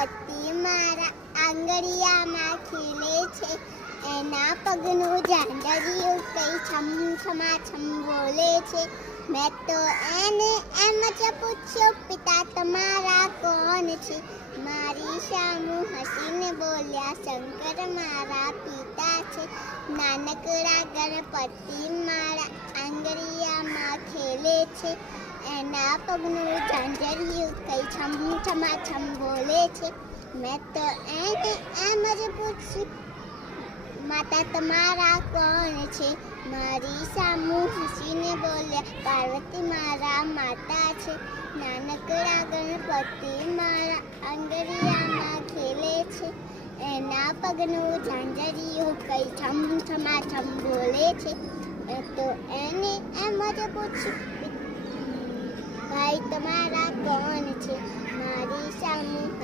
ગણપતિ મારા આંગળિયામાં ખીલે છે, એના પગનું ઝાંઝરિયું કઈ છમ છમાછમ બોલે છે. મેં તો એને એમ જ પૂછ્યું, પિતા તમારા કોણ છે? મારી સામું હસીને બોલ્યા, શંકર મારા પિતા છે. નાનકડા ગણપતિ મારા આંગળિયામાં ખેલે છે, એના પગનું ઝાંઝરિયું કઈ છમ છમાછમ બોલે છે. મેં તો એને એમ જ પૂછ્યું, માતા તમારા કોણ છે? મારી સામું હસીને બોલ્યા, પાર્વતી મારા માતા છે. નાનકડા ગણપતિ મારા આંગળિયામાં ખેલે છે, એના પગનું ઝાંઝરિયું કઈ છમ છમાછમ બોલે છે. તો એને એમ જ પૂછ્યું, ભાઈ તમારા કોણ છે? મારી સામું